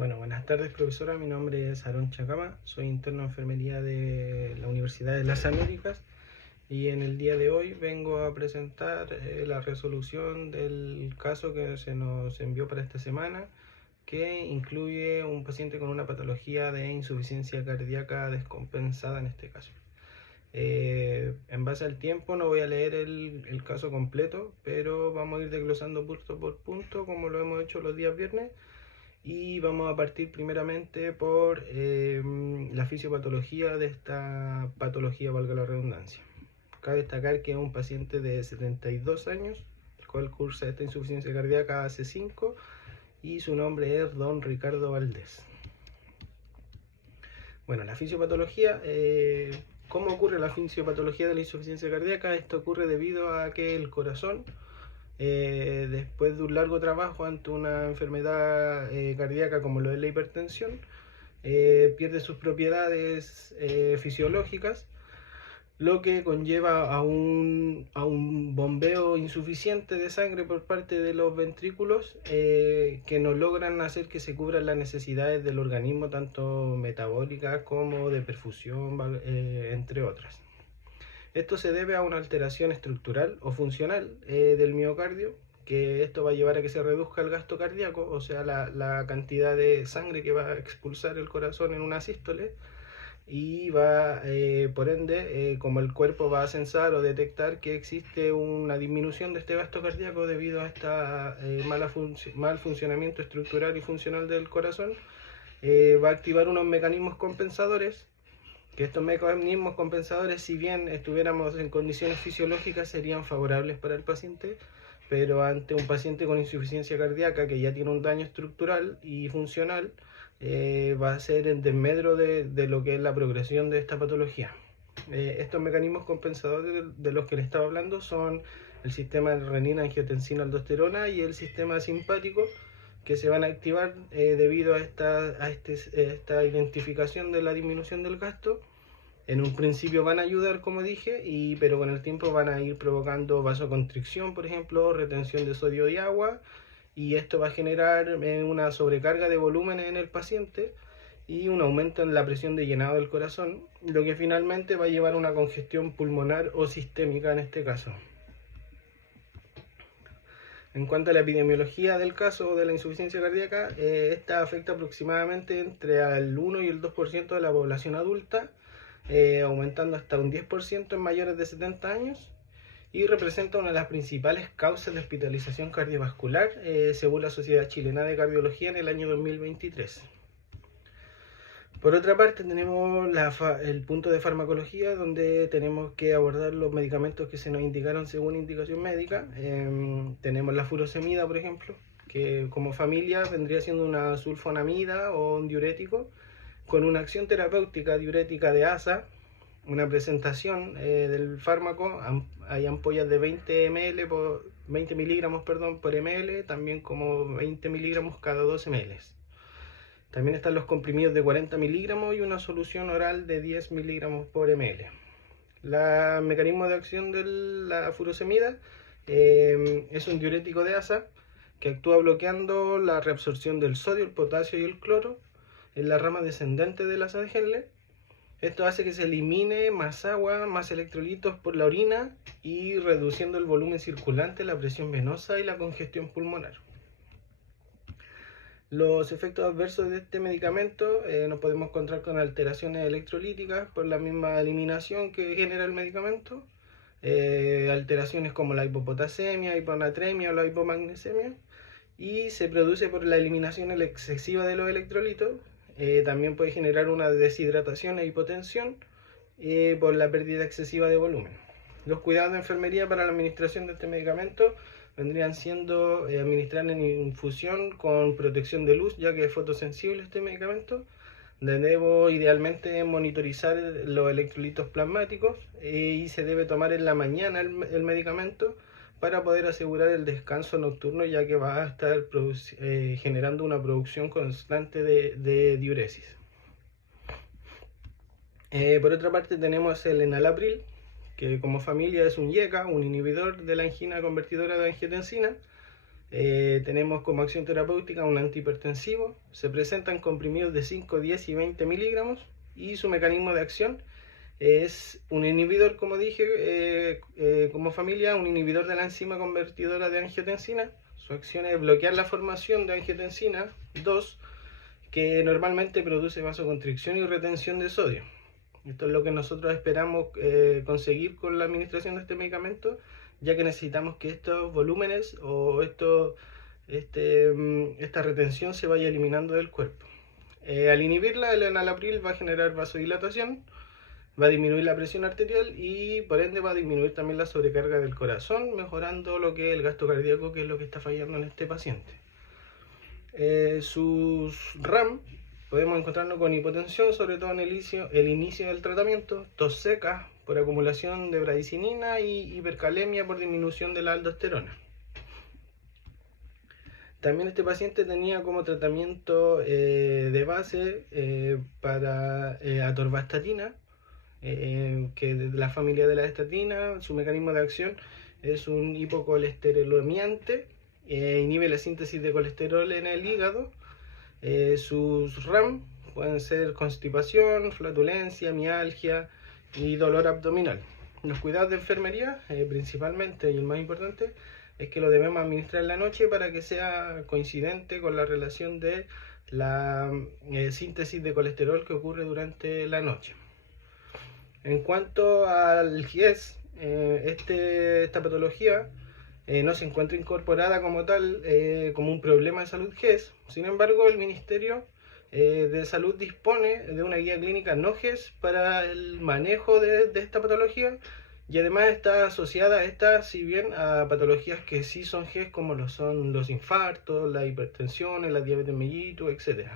Bueno, buenas tardes, profesora. Mi nombre es Aarón Chacama, soy interno de enfermería de la Universidad de las Américas y en el día de hoy vengo a presentar la resolución del caso que se nos envió para esta semana, que incluye un paciente con una patología de insuficiencia cardíaca descompensada en este caso. En base al tiempo no voy a leer el caso completo, pero vamos a ir desglosando punto por punto como lo hemos hecho los días viernes. Y vamos a partir primeramente por la fisiopatología de esta patología, valga la redundancia. Cabe destacar que es un paciente de 72 años, el cual cursa esta insuficiencia cardíaca hace 5, y su nombre es don Ricardo Valdés. Bueno, la fisiopatología, ¿cómo ocurre la fisiopatología de la insuficiencia cardíaca? Esto ocurre debido a que el corazón, después de un largo trabajo ante una enfermedad cardíaca como lo es la hipertensión, pierde sus propiedades fisiológicas, lo que conlleva a un bombeo insuficiente de sangre por parte de los ventrículos que no logran hacer que se cubran las necesidades del organismo, tanto metabólicas como de perfusión, entre otras. Esto se debe a una alteración estructural o funcional del miocardio, que esto va a llevar a que se reduzca el gasto cardíaco, o sea, la cantidad de sangre que va a expulsar el corazón en una sístole, y va, por ende, como el cuerpo va a censar o detectar que existe una disminución de este gasto cardíaco debido a este mal funcionamiento estructural y funcional del corazón, va a activar unos mecanismos compensadores, que estos mecanismos compensadores, si bien estuviéramos en condiciones fisiológicas, serían favorables para el paciente, pero ante un paciente con insuficiencia cardíaca que ya tiene un daño estructural y funcional, va a ser en desmedro de lo que es la progresión de esta patología. Estos mecanismos compensadores de los que le estaba hablando son el sistema de renina, angiotensina, aldosterona y el sistema simpático, que se van a activar debido a esta identificación de la disminución del gasto. En un principio van a ayudar, como dije, pero con el tiempo van a ir provocando vasoconstricción, por ejemplo, retención de sodio y agua, y esto va a generar una sobrecarga de volumen en el paciente y un aumento en la presión de llenado del corazón, lo que finalmente va a llevar a una congestión pulmonar o sistémica en este caso. En cuanto a la epidemiología del caso de la insuficiencia cardíaca, esta afecta aproximadamente entre el 1 y el 2% de la población adulta, aumentando hasta un 10% en mayores de 70 años, y representa una de las principales causas de hospitalización cardiovascular según la Sociedad Chilena de Cardiología en el año 2023. Por otra parte, tenemos el punto de farmacología, donde tenemos que abordar los medicamentos que se nos indicaron según indicación médica. Tenemos la furosemida, por ejemplo, que como familia vendría siendo una sulfonamida o un diurético con una acción terapéutica diurética de ASA. Una presentación del fármaco, hay ampollas de 20 miligramos por ml, también como 20 miligramos cada 12 ml. También están los comprimidos de 40 miligramos y una solución oral de 10 miligramos por ml. El mecanismo de acción de la furosemida es un diurético de ASA que actúa bloqueando la reabsorción del sodio, el potasio y el cloro en la rama descendente de la asa de Henle. Esto hace que se elimine más agua, más electrolitos por la orina y reduciendo el volumen circulante, la presión venosa y la congestión pulmonar. Los efectos adversos de este medicamento nos podemos encontrar con alteraciones electrolíticas por la misma eliminación que genera el medicamento, alteraciones como la hipopotasemia, hiponatremia o la hipomagnesemia, y se produce por la eliminación excesiva de los electrolitos. También puede generar una deshidratación e hipotensión por la pérdida excesiva de volumen. Los cuidados de enfermería para la administración de este medicamento vendrían siendo administrar en infusión con protección de luz, ya que es fotosensible este medicamento. Debo idealmente monitorizar los electrolitos plasmáticos y se debe tomar en la mañana el medicamento para poder asegurar el descanso nocturno, ya que va a estar generando una producción constante de diuresis. Por otra parte tenemos el enalapril, que como familia es un IECA, un inhibidor de la angina convertidora de angiotensina. Tenemos como acción terapéutica un antihipertensivo. Se presentan comprimidos de 5, 10 y 20 miligramos y su mecanismo de acción es un inhibidor, como dije, como familia, un inhibidor de la enzima convertidora de angiotensina. Su acción es bloquear la formación de angiotensina 2, que normalmente produce vasoconstricción y retención de sodio. Esto es lo que nosotros esperamos conseguir con la administración de este medicamento, ya que necesitamos que estos volúmenes o esta retención se vaya eliminando del cuerpo. Al inhibirla, el enalapril va a generar vasodilatación, va a disminuir la presión arterial y por ende va a disminuir también la sobrecarga del corazón, mejorando lo que es el gasto cardíaco, que es lo que está fallando en este paciente. Sus RAM podemos encontrarnos con hipotensión, sobre todo en el inicio del tratamiento, tos seca por acumulación de bradicinina y hipercalemia por disminución de la aldosterona. También este paciente tenía como tratamiento de base para atorvastatina, que de la familia de la estatina. Su mecanismo de acción es un hipocolesterolemiante, inhibe la síntesis de colesterol en el hígado. Sus RAM pueden ser constipación, flatulencia, mialgia y dolor abdominal. Los cuidados de enfermería, principalmente y el más importante, es que lo debemos administrar en la noche para que sea coincidente con la relación de la síntesis de colesterol que ocurre durante la noche. En cuanto al GIES, esta patología no se encuentra incorporada como tal, como un problema de salud GES. Sin embargo, el Ministerio de Salud dispone de una guía clínica no GES para el manejo de esta patología, y además está asociada a esta, si bien a patologías que sí son GES, como lo son los infartos, la hipertensión, la diabetes mellitus, etc.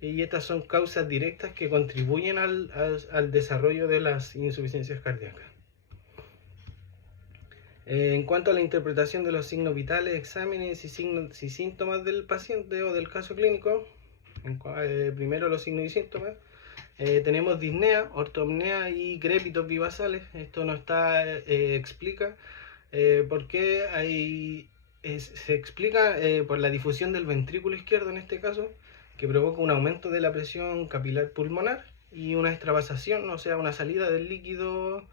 Y estas son causas directas que contribuyen al desarrollo de las insuficiencias cardíacas. En cuanto a la interpretación de los signos vitales, exámenes y síntomas del paciente o del caso clínico, primero los signos y síntomas, tenemos disnea, ortopnea y crépitos bivasales. Esto no está explica por qué se explica por la difusión del ventrículo izquierdo en este caso, que provoca un aumento de la presión capilar pulmonar y una extravasación, o sea, una salida del líquido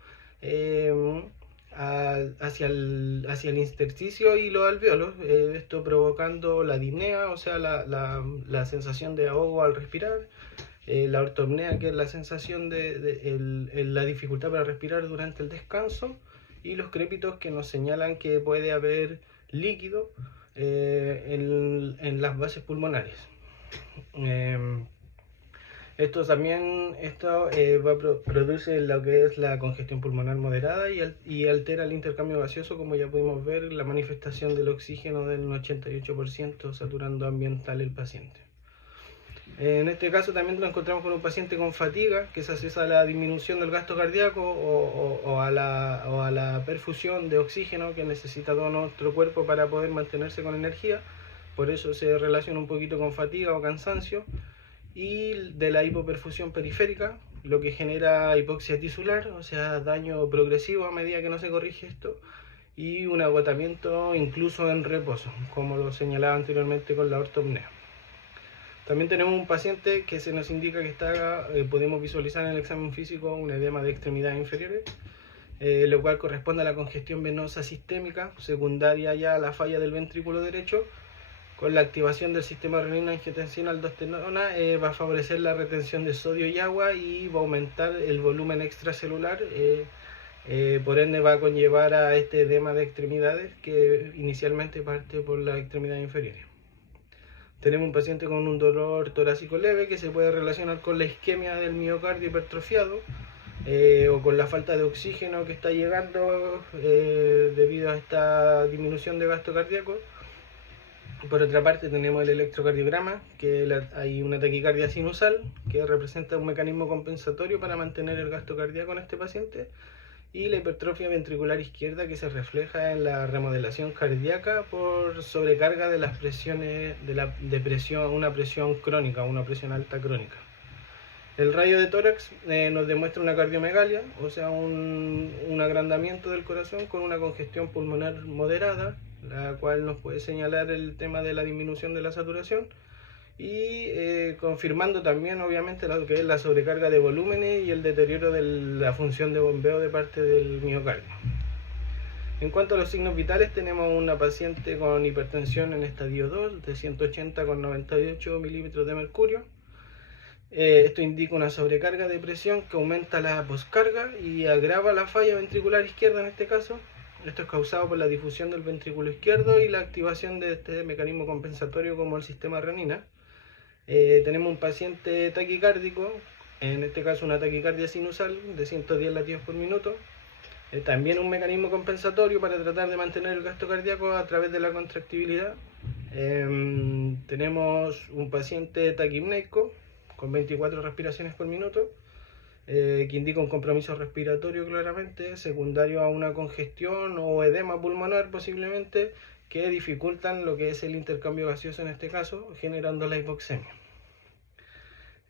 hacia el intersticio y los alvéolos, esto provocando la disnea, o sea, la sensación de ahogo al respirar, la ortopnea, que es la sensación de la dificultad para respirar durante el descanso, y los crépitos, que nos señalan que puede haber líquido en las bases pulmonares. Esto produce lo que es la congestión pulmonar moderada y altera el intercambio gaseoso, como ya pudimos ver, la manifestación del oxígeno del 88%, saturando ambiental el paciente. En este caso también nos encontramos con un paciente con fatiga, que se asocia a la disminución del gasto cardíaco o a la perfusión de oxígeno que necesita todo nuestro cuerpo para poder mantenerse con energía. Por eso se relaciona un poquito con fatiga o cansancio. Y de la hipoperfusión periférica, lo que genera hipoxia tisular, o sea, daño progresivo a medida que no se corrige esto, y un agotamiento incluso en reposo, como lo señalaba anteriormente con la ortopnea. También tenemos un paciente que se nos indica que podemos visualizar en el examen físico un edema de extremidades inferiores, lo cual corresponde a la congestión venosa sistémica, secundaria ya a la falla del ventrículo derecho. Con la activación del sistema renina-angiotensina-aldosterona va a favorecer la retención de sodio y agua y va a aumentar el volumen extracelular, por ende va a conllevar a este edema de extremidades que inicialmente parte por las extremidades inferiores. Tenemos un paciente con un dolor torácico leve que se puede relacionar con la isquemia del miocardio hipertrofiado o con la falta de oxígeno que está llegando debido a esta disminución de gasto cardíaco. Por otra parte tenemos el electrocardiograma, que hay una taquicardia sinusal que representa un mecanismo compensatorio para mantener el gasto cardíaco en este paciente, y la hipertrofia ventricular izquierda, que se refleja en la remodelación cardíaca por sobrecarga de las presiones una presión crónica, una presión alta crónica. El rayo de tórax nos demuestra una cardiomegalia, o sea, un agrandamiento del corazón con una congestión pulmonar moderada la cual nos puede señalar el tema de la disminución de la saturación y confirmando también obviamente lo que es la sobrecarga de volúmenes y el deterioro de la función de bombeo de parte del miocardio. En cuanto a los signos vitales, tenemos una paciente con hipertensión en estadio 2 de 180 con 98 milímetros de mercurio. Esto indica una sobrecarga de presión que aumenta la poscarga y agrava la falla ventricular izquierda en este caso. Esto es causado por la difusión del ventrículo izquierdo y la activación de este mecanismo compensatorio como el sistema renina. Tenemos un paciente taquicárdico, en este caso una taquicardia sinusal de 110 latidos por minuto. También un mecanismo compensatorio para tratar de mantener el gasto cardíaco a través de la contractibilidad. Tenemos un paciente taquipneico con 24 respiraciones por minuto, que indica un compromiso respiratorio claramente, secundario a una congestión o edema pulmonar posiblemente, que dificultan lo que es el intercambio gaseoso en este caso, generando la hipoxemia.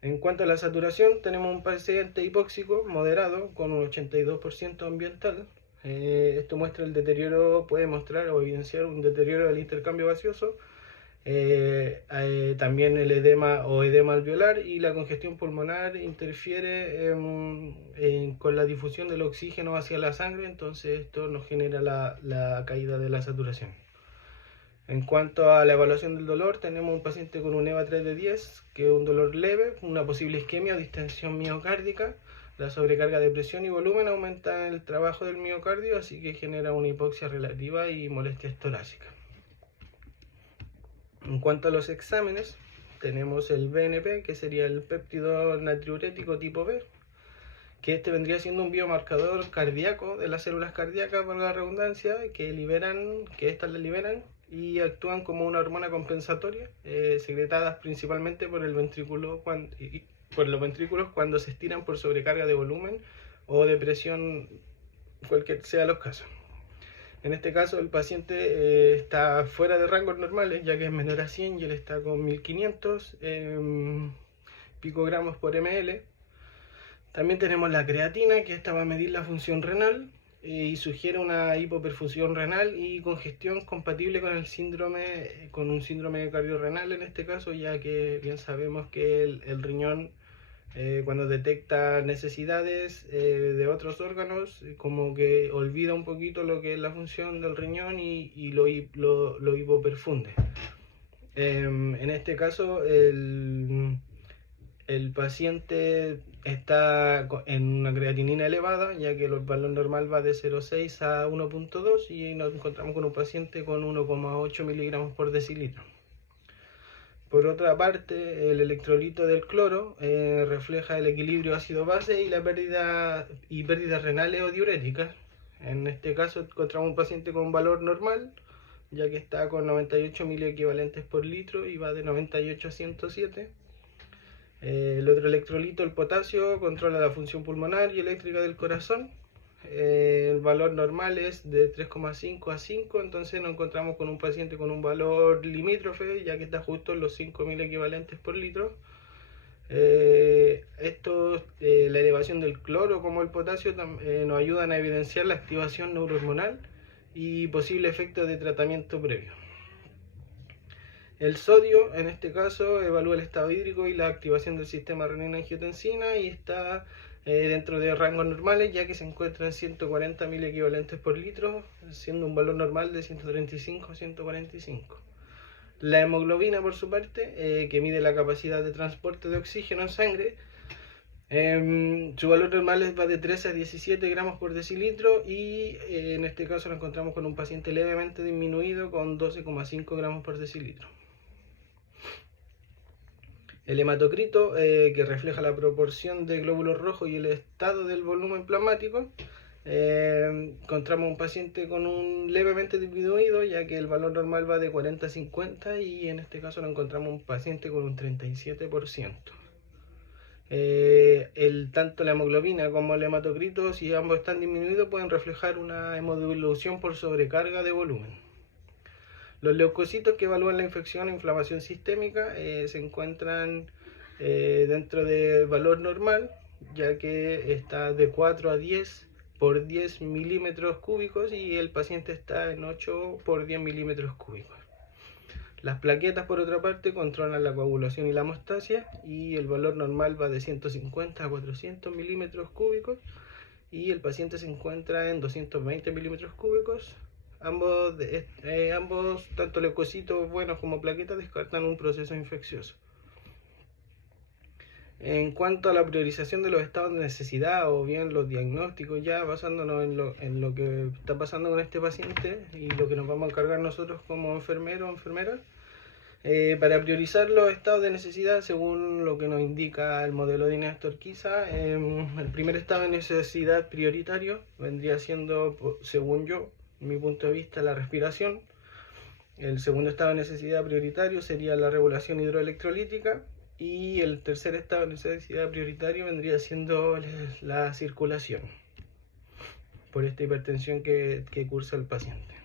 En cuanto a la saturación, tenemos un paciente hipóxico moderado con un 82% ambiental. Esto muestra el deterioro, puede mostrar o evidenciar un deterioro del intercambio gaseoso, también el edema o edema alveolar, y la congestión pulmonar interfiere con la difusión del oxígeno hacia la sangre, entonces esto nos genera la caída de la saturación. En cuanto a la evaluación del dolor, tenemos un paciente con un EVA 3 de 10, que es un dolor leve, una posible isquemia o distensión miocárdica. La sobrecarga de presión y volumen aumenta el trabajo del miocardio, así que genera una hipoxia relativa y molestias torácicas. En cuanto a los exámenes, tenemos el BNP, que sería el péptido natriurético tipo B, que este vendría siendo un biomarcador cardíaco de las células cardíacas, por la redundancia, que estas las liberan y actúan como una hormona compensatoria, secretadas principalmente por los ventrículos cuando se estiran por sobrecarga de volumen o de presión, cualquier sea los casos. En este caso el paciente está fuera de rangos normales, ya que es menor a 100 y él está con 1500 picogramos por ml. También tenemos la creatina, que esta va a medir la función renal y sugiere una hipoperfusión renal y congestión compatible con un síndrome cardiorrenal en este caso, ya que bien sabemos que el riñón, cuando detecta necesidades de otros órganos, como que olvida un poquito lo que es la función del riñón y lo hipoperfunde. En este caso el paciente está en una creatinina elevada, ya que el valor normal va de 0,6 a 1,2 y nos encontramos con un paciente con 1,8 miligramos por decilitro. Por otra parte, el electrolito del cloro refleja el equilibrio ácido-base y pérdidas renales o diuréticas. En este caso encontramos un paciente con valor normal, ya que está con 98 miliequivalentes por litro y va de 98 a 107. El otro electrolito, el potasio, controla la función pulmonar y eléctrica del corazón. El valor normal es de 3,5 a 5, entonces nos encontramos con un paciente con un valor limítrofe, ya que está justo en los 5.000 equivalentes por litro. La elevación del cloro como el potasio nos ayudan a evidenciar la activación neurohormonal y posible efecto de tratamiento previo. El sodio, en este caso, evalúa el estado hídrico y la activación del sistema renina-angiotensina y está dentro de rangos normales, ya que se encuentra en 140.000 equivalentes por litro, siendo un valor normal de 135 a 145. La hemoglobina, por su parte, que mide la capacidad de transporte de oxígeno en sangre, su valor normal va de 13 a 17 gramos por decilitro y en este caso nos encontramos con un paciente levemente disminuido con 12,5 gramos por decilitro. El hematocrito, que refleja la proporción de glóbulos rojos y el estado del volumen plasmático, encontramos un paciente con un levemente disminuido, ya que el valor normal va de 40 a 50 y en este caso lo encontramos un paciente con un 37%. Tanto la hemoglobina como el hematocrito, si ambos están disminuidos, pueden reflejar una hemodilución por sobrecarga de volumen. Los leucocitos, que evalúan la infección e inflamación sistémica, se encuentran dentro del valor normal, ya que está de 4 a 10 por 10 milímetros cúbicos y el paciente está en 8 por 10 milímetros cúbicos. Las plaquetas, por otra parte, controlan la coagulación y la hemostasia, y el valor normal va de 150 a 400 milímetros cúbicos y el paciente se encuentra en 220 milímetros cúbicos. Ambos, tanto leucocitos buenos como plaquetas, descartan un proceso infeccioso. En cuanto a la priorización de los estados de necesidad o bien los diagnósticos, ya basándonos en lo que está pasando con este paciente y lo que nos vamos a encargar nosotros como enfermeros o enfermeras, para priorizar los estados de necesidad según lo que nos indica el modelo de Néstor-Quizá, el primer estado de necesidad prioritario vendría siendo, según yo, mi punto de vista, la respiración. El segundo estado de necesidad prioritario sería la regulación hidroelectrolítica. Y el tercer estado de necesidad prioritario vendría siendo la circulación, por esta hipertensión que cursa el paciente.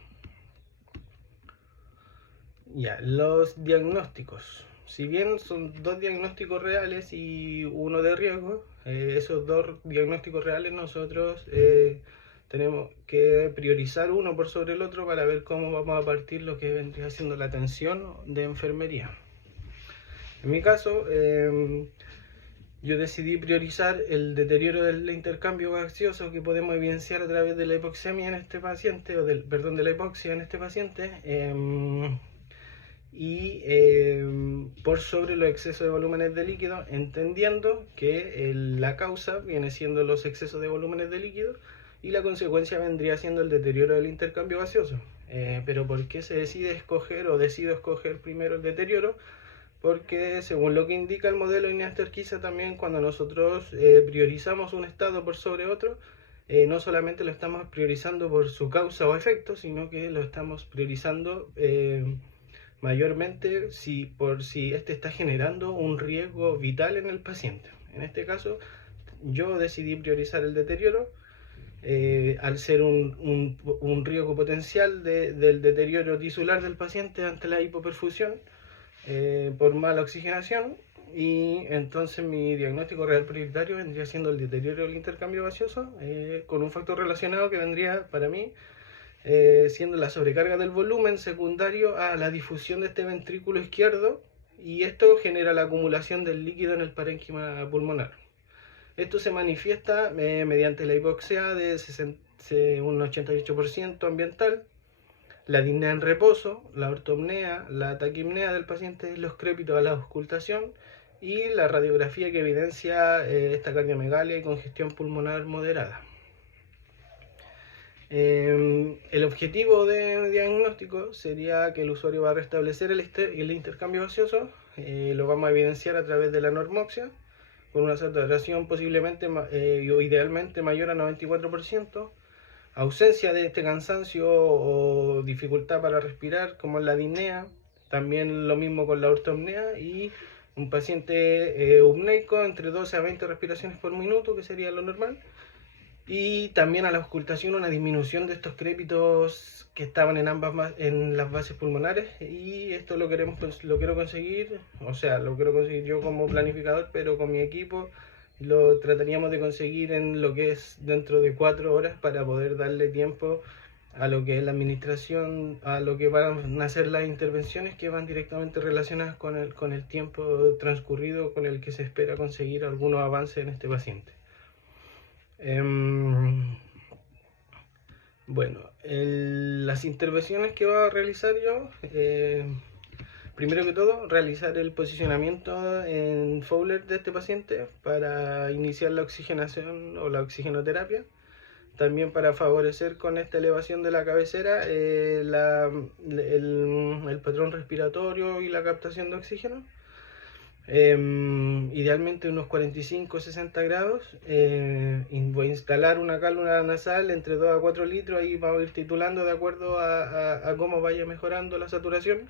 Ya, los diagnósticos. Si bien son dos diagnósticos reales y uno de riesgo, esos dos diagnósticos reales nosotros tenemos que priorizar uno por sobre el otro para ver cómo vamos a partir lo que vendría siendo la atención de enfermería. En mi caso, yo decidí priorizar el deterioro del intercambio gaseoso que podemos evidenciar a través de la hipoxemia en este paciente, de la hipoxia en este paciente, por sobre los excesos de volúmenes de líquido, entendiendo que la causa viene siendo los excesos de volúmenes de líquido y la consecuencia vendría siendo el deterioro del intercambio gaseoso. Pero ¿por qué se decido escoger primero el deterioro? Porque según lo que indica el modelo de Néstor-Quizá, también cuando nosotros priorizamos un estado por sobre otro, no solamente lo estamos priorizando por su causa o efecto, sino que lo estamos priorizando mayormente por si este está generando un riesgo vital en el paciente. En este caso, yo decidí priorizar el deterioro, al ser un riesgo potencial del deterioro tisular del paciente ante la hipoperfusión, por mala oxigenación, y entonces mi diagnóstico real prioritario vendría siendo el deterioro del intercambio gaseoso, con un factor relacionado que vendría para mí siendo la sobrecarga del volumen secundario a la difusión de este ventrículo izquierdo, y esto genera la acumulación del líquido en el parénquima pulmonar. Esto se manifiesta mediante la hipoxia de un 88% ambiental, la disnea en reposo, la ortopnea, la taquipnea del paciente, los crépitos a la auscultación y la radiografía que evidencia esta cardiomegalia y congestión pulmonar moderada. El objetivo de diagnóstico sería que el usuario va a restablecer el intercambio gaseoso. Lo vamos a evidenciar a través de la normoxia, con una saturación posiblemente o idealmente mayor a 94%. Ausencia de este cansancio o dificultad para respirar, como en la disnea, también lo mismo con la ortopnea, y un paciente eupneico entre 12 a 20 respiraciones por minuto, que sería lo normal, y también a la auscultación una disminución de estos crépitos que estaban en las bases pulmonares, y esto lo quiero conseguir yo como planificador, pero con mi equipo lo trataríamos de conseguir en lo que es dentro de 4 horas, para poder darle tiempo a lo que es la administración, a lo que van a ser las intervenciones que van directamente relacionadas con el tiempo transcurrido con el que se espera conseguir algunos avances en este paciente. Bueno, las intervenciones que voy a realizar yo, primero que todo, realizar el posicionamiento en Fowler de este paciente para iniciar la oxigenación o la oxigenoterapia. También para favorecer con esta elevación de la cabecera el patrón respiratorio y la captación de oxígeno. Idealmente unos 45-60 grados. Voy a instalar una cálula nasal entre 2 a 4 litros, ahí vamos a ir titulando de acuerdo a cómo vaya mejorando la saturación,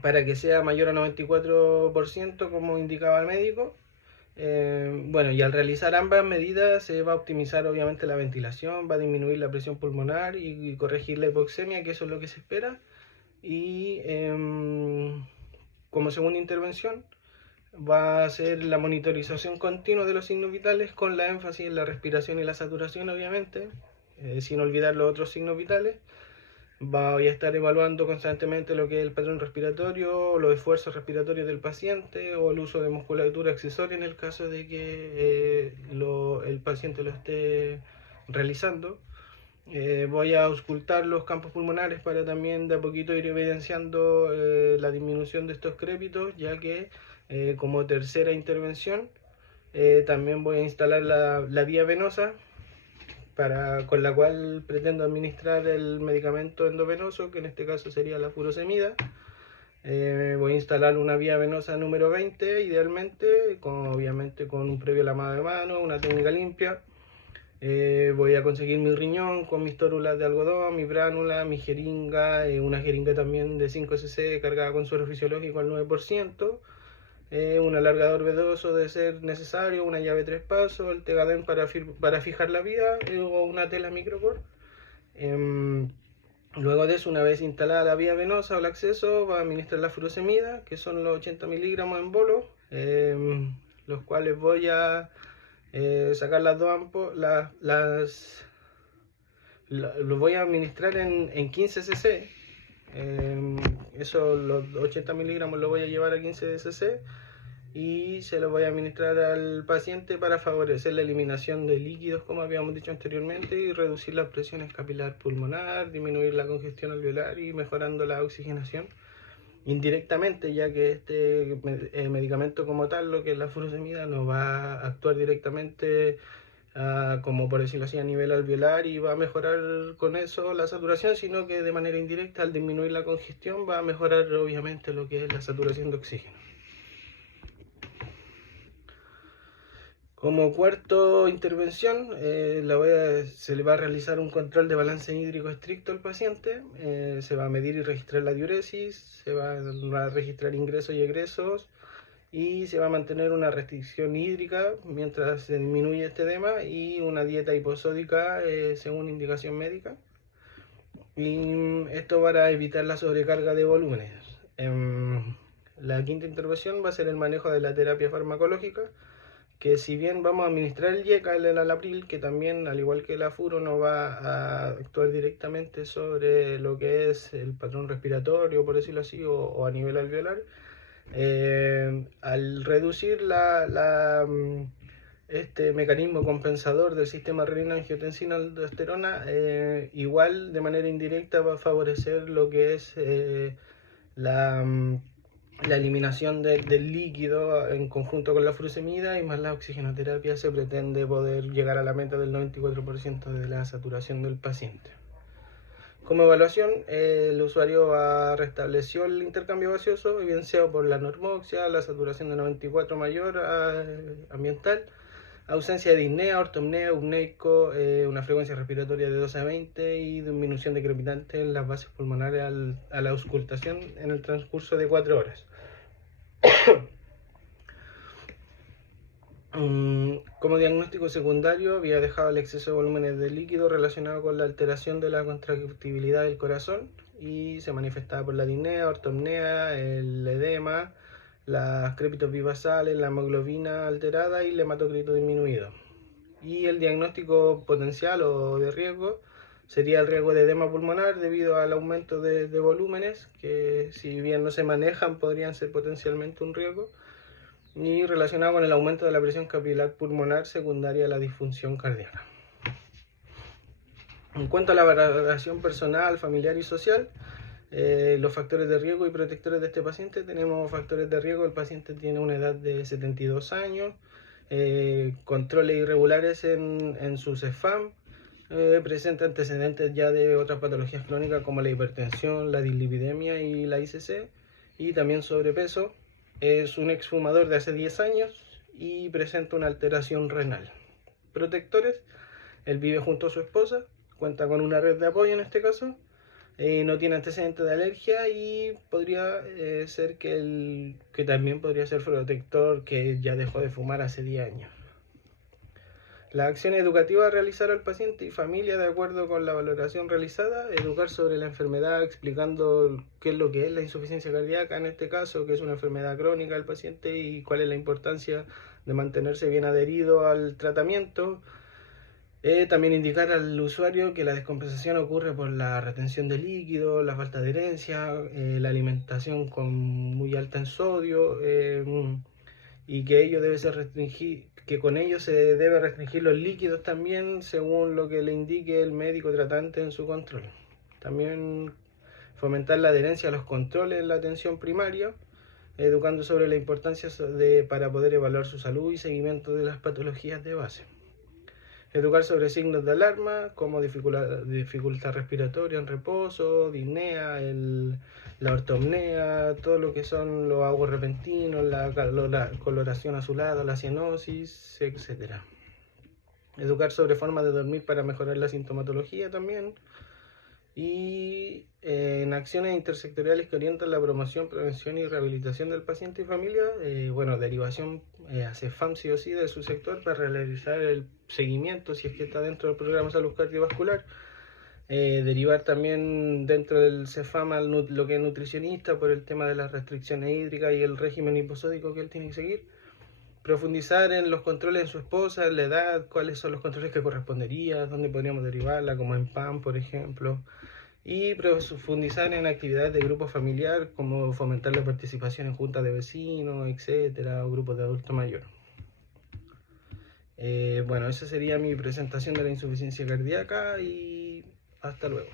para que sea mayor a 94% como indicaba el médico. Bueno, y al realizar ambas medidas se va a optimizar obviamente la ventilación, va a disminuir la presión pulmonar y corregir la hipoxemia, que eso es lo que se espera. Y como segunda intervención, va a ser la monitorización continua de los signos vitales con la énfasis en la respiración y la saturación, obviamente, sin olvidar los otros signos vitales. Voy a estar evaluando constantemente lo que es el patrón respiratorio, los esfuerzos respiratorios del paciente o el uso de musculatura accesoria en el caso de que el paciente lo esté realizando. Voy a auscultar los campos pulmonares para también de a poquito ir evidenciando la disminución de estos crépitos, ya que como tercera intervención también voy a instalar la vía venosa con la cual pretendo administrar el medicamento endovenoso, que en este caso sería la furosemida. Voy a instalar una vía venosa número 20, idealmente, obviamente con un previo lavado de mano, una técnica limpia. Voy a conseguir mi riñón con mis tórulas de algodón, mi bránula, mi jeringa, una jeringa también de 5 cc cargada con suero fisiológico al 9%, un alargador vedoso de ser necesario, una llave 3 pasos, el Tegaden para fijar la vía o una tela micropor. Luego de eso, una vez instalada la vía venosa o el acceso, va a administrar la furosemida, que son los 80 miligramos en bolo, los cuales voy a sacar las dos los voy a administrar en 15 cc. Eso, los 80 miligramos los voy a llevar a 15 cc y se los voy a administrar al paciente para favorecer la eliminación de líquidos, como habíamos dicho anteriormente, y reducir la presión capilar pulmonar, disminuir la congestión alveolar y mejorando la oxigenación indirectamente, ya que este medicamento como tal, lo que es la furosemida, no va a actuar directamente como por decirlo así a nivel alveolar y va a mejorar con eso la saturación, sino que de manera indirecta, al disminuir la congestión, va a mejorar obviamente lo que es la saturación de oxígeno. Como cuarto intervención, se le va a realizar un control de balance hídrico estricto al paciente, se va a medir y registrar la diuresis, se van a registrar ingresos y egresos y se va a mantener una restricción hídrica mientras se disminuye este edema y una dieta hiposódica según indicación médica. Y esto para evitar la sobrecarga de volúmenes. La quinta intervención va a ser el manejo de la terapia farmacológica, que si bien vamos a administrar el YECA, el enalapril, que también, al igual que la furo, no va a actuar directamente sobre lo que es el patrón respiratorio, por decirlo así, o a nivel alveolar, al reducir este mecanismo compensador del sistema renina-angiotensina-aldosterona, igual de manera indirecta va a favorecer lo que es la eliminación del líquido en conjunto con la furosemida, y más la oxigenoterapia se pretende poder llegar a la meta del 94% de la saturación del paciente. Como evaluación, el usuario restableció el intercambio gaseoso evidenciado por la normoxia, la saturación de 94 mayor ambiental, ausencia de disnea, ortopnea, eupneico, una frecuencia respiratoria de 12 a 20 y disminución de crepitante en las bases pulmonares a la auscultación en el transcurso de 4 horas. Como diagnóstico secundario, había dejado el exceso de volúmenes de líquido relacionado con la alteración de la contractibilidad del corazón y se manifestaba por la disnea, ortopnea, el edema, las crépitos bivasales, la hemoglobina alterada y el hematocrito disminuido. Y el diagnóstico potencial o de riesgo sería el riesgo de edema pulmonar debido al aumento de volúmenes, que si bien no se manejan podrían ser potencialmente un riesgo, y relacionado con el aumento de la presión capilar pulmonar secundaria a la disfunción cardíaca. En cuanto a la valoración personal, familiar y social, los factores de riesgo y protectores de este paciente, tenemos factores de riesgo: el paciente tiene una edad de 72 años, controles irregulares en su CEFAM, presenta antecedentes ya de otras patologías crónicas como la hipertensión, la dislipidemia y la ICC, y también sobrepeso. Es un exfumador de hace 10 años y presenta una alteración renal. Protectores: él vive junto a su esposa, cuenta con una red de apoyo en este caso, no tiene antecedentes de alergia y podría ser que también podría ser protector que ya dejó de fumar hace 10 años. Las acciones educativas a realizar al paciente y familia de acuerdo con la valoración realizada, educar sobre la enfermedad explicando qué es lo que es la insuficiencia cardíaca en este caso, que es una enfermedad crónica del paciente y cuál es la importancia de mantenerse bien adherido al tratamiento. También indicar al usuario que la descompensación ocurre por la retención de líquido, la falta de adherencia, la alimentación muy alta en sodio y que ello debe ser que con ello se debe restringir los líquidos también según lo que le indique el médico tratante en su control. También fomentar la adherencia a los controles en la atención primaria, educando sobre la importancia para poder evaluar su salud y seguimiento de las patologías de base. Educar sobre signos de alarma, como dificultad respiratoria en reposo, disnea, la ortopnea, todo lo que son los ahogos repentinos, la coloración azulada, la cianosis, etc. Educar sobre formas de dormir para mejorar la sintomatología también. Y en acciones intersectoriales que orientan la promoción, prevención y rehabilitación del paciente y familia, derivación a CEFAM sí o sí de su sector para realizar el seguimiento si es que está dentro del programa de salud cardiovascular, derivar también dentro del CEFAM lo que es nutricionista por el tema de las restricciones hídricas y el régimen hiposódico que él tiene que seguir. Profundizar en los controles de su esposa, en la edad, cuáles son los controles que correspondería, dónde podríamos derivarla, como en PAM, por ejemplo. Y profundizar en actividades de grupo familiar, como fomentar la participación en juntas de vecinos, etcétera, o grupos de adultos mayores. Esa sería mi presentación de la insuficiencia cardíaca y hasta luego.